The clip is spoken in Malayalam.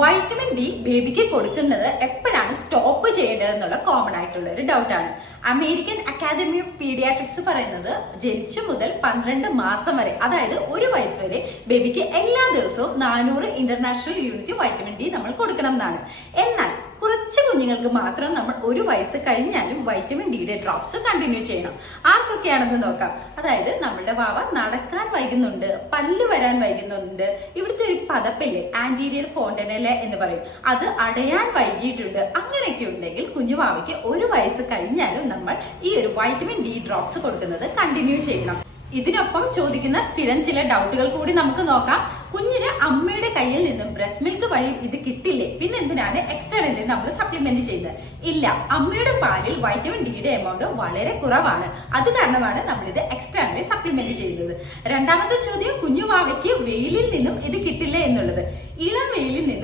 വൈറ്റമിൻ ഡി ബേബിക്ക് കൊടുക്കുന്നത് എപ്പോഴാണ് സ്റ്റോപ്പ് ചെയ്യേണ്ടത് എന്നുള്ള കോമൺ ആയിട്ടുള്ള ഒരു ഡൗട്ടാണ്. അമേരിക്കൻ അക്കാദമി ഓഫ് പീഡിയാട്രിക്സ് പറയുന്നത് ജനിച്ചു മുതൽ 12 മാസം വരെ, അതായത് ഒരു വയസ്സ് വരെ ബേബിക്ക് എല്ലാ ദിവസവും 400 ഇന്റർനാഷണൽ യൂണിറ്റ് വൈറ്റമിൻ ഡി നമ്മൾ കൊടുക്കണം എന്നാണ്. എന്നാൽ കുറച്ച് കുഞ്ഞുങ്ങൾക്ക് മാത്രം നമ്മൾ ഒരു വയസ്സ് കഴിഞ്ഞാലും വൈറ്റമിൻ ഡിയുടെ ഡ്രോപ്സ് കണ്ടിന്യൂ ചെയ്യണം. ആർക്കൊക്കെയാണെന്ന് നോക്കാം. അതായത് നമ്മുടെ വാവ നടക്കാൻ വൈകുന്നുണ്ട്, പല്ല് വരാൻ വൈകുന്നുണ്ട്, ഇവിടുത്തെ ഒരു പദപ്പില്ലേ ആന്റീരിയർ ഫോണ്ടനല എന്ന് പറയും, അത് അടയാൻ വൈകിയിട്ടുണ്ട്, അങ്ങനെയൊക്കെ ഉണ്ടെങ്കിൽ കുഞ്ഞുവാവയ്ക്ക് ഒരു വയസ്സ് കഴിഞ്ഞാലും നമ്മൾ ഈ ഒരു വൈറ്റമിൻ ഡി ഡ്രോപ്സ് കൊടുക്കുന്നത് കണ്ടിന്യൂ ചെയ്യണം. ഇതിനൊപ്പം ചോദിക്കുന്ന സ്ഥിരം ചില ഡൗട്ടുകൾ കൂടി നമുക്ക് നോക്കാം. കുഞ്ഞിന് അമ്മയുടെ കയ്യിൽ നിന്നും ബ്രസ്റ്റ് മിൽക്ക് വഴി ഇത് കിട്ടില്ലേ, പിന്നെ എന്തിനാണ് എക്സ്റ്റേണലി നമ്മൾ സപ്ലിമെന്റ് ചെയ്യുന്നത്? ഇല്ല, അമ്മയുടെ പാലിൽ വൈറ്റമിൻ ഡിയുടെ എമൗണ്ട് വളരെ കുറവാണ്, അത് കാരണമാണ് നമ്മൾ ഇത് എക്സ്റ്റേണലി സപ്ലിമെന്റ് ചെയ്യുന്നത്. രണ്ടാമത്തെ ചോദ്യം, കുഞ്ഞുവാവയ്ക്ക് വെയിലിൽ നിന്നും ഇത് കിട്ടില്ല എന്നുള്ളത്. ഇളം വെയിലിൽ നിന്നും